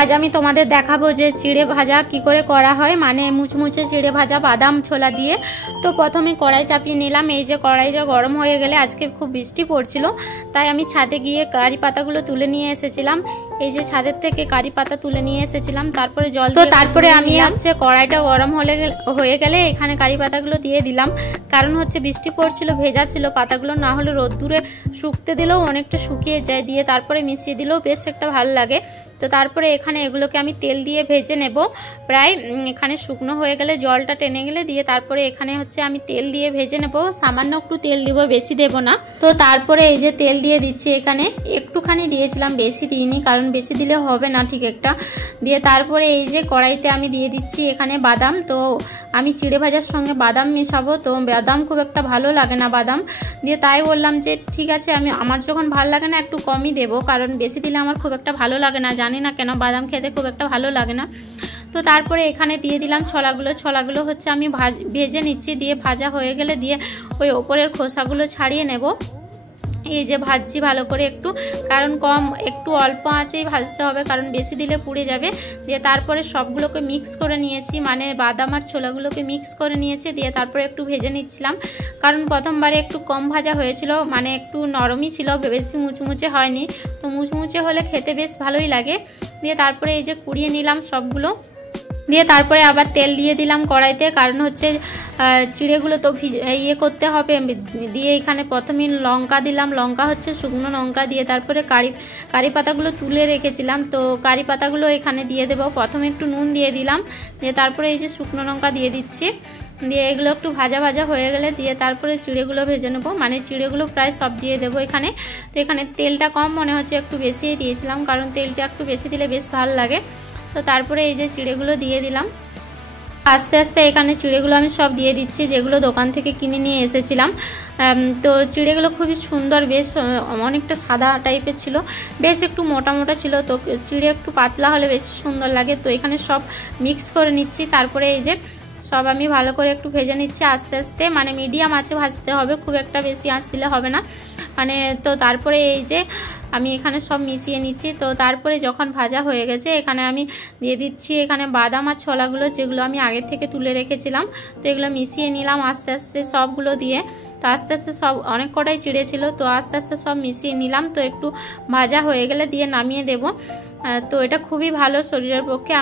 আজ আমি তোমাদের দেখাবো যে চিড়ে ভাজা কি করে করা হয়, মানে মুচমুচে চিড়ে ভাজা বাদাম ছোলা দিয়ে। তো প্রথমে কড়াই চাপিয়ে নিলাম। এই যে কড়াইটা গরম হয়ে গেলে, আজকে খুব বৃষ্টি পড়ছিল তাই আমি ছাদে গিয়ে কারি পাতাগুলো তুলে নিয়ে এসেছিলাম। এই যে ছাদের থেকে কারি পাতা তুলে নিয়ে এসেছিলাম, তারপরে জল দিয়ে তারপরে আমি হচ্ছে কড়াইটা গরম হয়ে গেলে এখানে কারি পাতাগুলো দিয়ে দিলাম। কারণ হচ্ছে বৃষ্টি পড়ছিল, ভেজা ছিল পাতাগুলো, না হলে রোদ্দুরে শুকতে দিলেও অনেকটা শুকিয়ে যায়, দিয়ে তারপরে মিশিয়ে দিলেও বেশ একটা ভালো লাগে। তো তারপরে এখানে এগুলোকে আমি তেল দিয়ে ভেজে নেব। প্রায় এখানে শুকনো হয়ে গেলে, জলটা টেনে গেলে দিয়ে তারপরে এখানে হচ্ছে আমি তেল দিয়ে ভেজে নেব। সামান্য একটু তেল দিব, বেশি দেব না। তো তারপরে এই যে তেল দিয়ে দিচ্ছি, এখানে একটুখানি দিয়েছিলাম, বেশি দিইনি, কারণ বেশি দিলে হবে না ঠিক একটা। দিয়ে তারপরে এই যে কড়াইতে আমি দিয়ে দিচ্ছি এখানে বাদাম। তো আমি চিড়ে ভাজার সঙ্গে বাদাম মেশাবো, তো বাদাম খুব একটা ভালো লাগে না বাদাম দিয়ে, তাই বললাম যে ঠিক আছে আমার যখন ভালো লাগে না একটু কমই দেবো, কারণ বেশি দিলে আমার খুব একটা ভালো লাগে না, জানি না কেন বাদাম খেতে খুব একটা ভালো লাগে না। তো তারপরে এখানে দিয়ে দিলাম ছোলাগুলো হচ্ছে আমি ভেজে নিচ্ছি। দিয়ে ভাজা হয়ে গেলে দিয়ে ওই ওপরের খোসাগুলো ছাড়িয়ে নেব। এই যে ভাজছি ভালো করে একটু, কারণ একটু অল্প আঁচেই ভাজতে হবে, কারণ বেশি দিলে পুড়ে যাবে। দিয়ে তারপরে সবগুলোকে মিক্স করে নিয়েছি, মানে বাদাম আর ছোলাগুলোকে মিক্স করে নিয়েছি। দিয়ে তারপরে একটু ভেজে নিচ্ছিলাম, কারণ প্রথমবারে একটু কম ভাজা হয়েছিল, মানে একটু নরমই ছিল, বেশি মুচমুচে হয়নি। তো মুচমুচে হলে খেতে বেশ ভালোই লাগে। দিয়ে তারপরে এই যে কুড়িয়ে নিলাম সবগুলো। দিয়ে তারপরে আবার তেল দিয়ে দিলাম কড়াইতে, কারণ হচ্ছে চিড়েগুলো তো করতে হবে। দিয়ে এখানে প্রথমে লঙ্কা দিলাম, লঙ্কা হচ্ছে শুকনো লঙ্কা। দিয়ে তারপরে কারি পাতাগুলো তুলে রেখেছিলাম, তো কারি পাতাগুলো এখানে দিয়ে দেবো। প্রথমে একটু নুন দিয়ে দিলাম, দিয়ে তারপরে এই যে শুকনো লঙ্কা দিয়ে দিচ্ছি। দিয়ে এগুলো একটু ভাজা হয়ে গেলে দিয়ে তারপরে চিড়েগুলো ভেজে নেবো, মানে চিড়েগুলো প্রায় সব দিয়ে দেবো এখানে। তো এখানে তেলটা কম মনে হচ্ছে, একটু বেশিই দিয়েছিলাম, কারণ তেলটা একটু বেশি দিলে বেশ ভালো লাগে। তো তারপরে এই যে চিড়েগুলো দিয়ে দিলাম। আস্তে আস্তে এখানে চিড়েগুলো আমি সব দিয়ে দিচ্ছি, যেগুলো দোকান থেকে কিনে নিয়ে এসেছিলাম। তো চিড়েগুলো খুবই সুন্দর, বেশ অনেকটা সাদা টাইপের ছিল, বেশ একটু মোটা মোটা ছিল। তো চিড়ে একটু পাতলা হলে বেশি সুন্দর লাগে। তো এখানে সব মিক্স করে নিচ্ছি। তারপরে এই যে সব আমি ভালো করে একটু ভেজে নিচ্ছি আস্তে আস্তে, মানে মিডিয়াম আঁচে ভাজতে হবে, খুব একটা বেশি আঁচ দিলে হবে না মানে। তো তারপরে এই যে আমি এখানে সব মিশিয়ে নিচ্ছি। তো তারপরে যখন ভাজা হয়ে গেছে এখানে আমি দিয়ে দিচ্ছি এখানে বাদাম আর ছোলাগুলো, যেগুলো আমি আগে থেকে তুলে রেখেছিলাম। তো এগুলো মিশিয়ে নিলাম আস্তে আস্তে সবগুলো দিয়ে। তো আস্তে আস্তে সব অনেক কটাই চিড়ে ছিল, তো আস্তে আস্তে সব মিশিয়ে নিলাম। তো একটু ভাজা হয়ে গেলে দিয়ে নামিয়ে দেব। তো এটা খুবই ভালো শরীরের পক্ষে,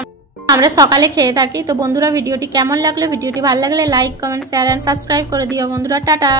আমরা সকালে খেয়ে থাকি। তো বন্ধুরা ভিডিওটি কেমন লাগলো, ভিডিওটি ভালো লাগলে like comment share and subscribe করে দিও বন্ধুরা। টাটা।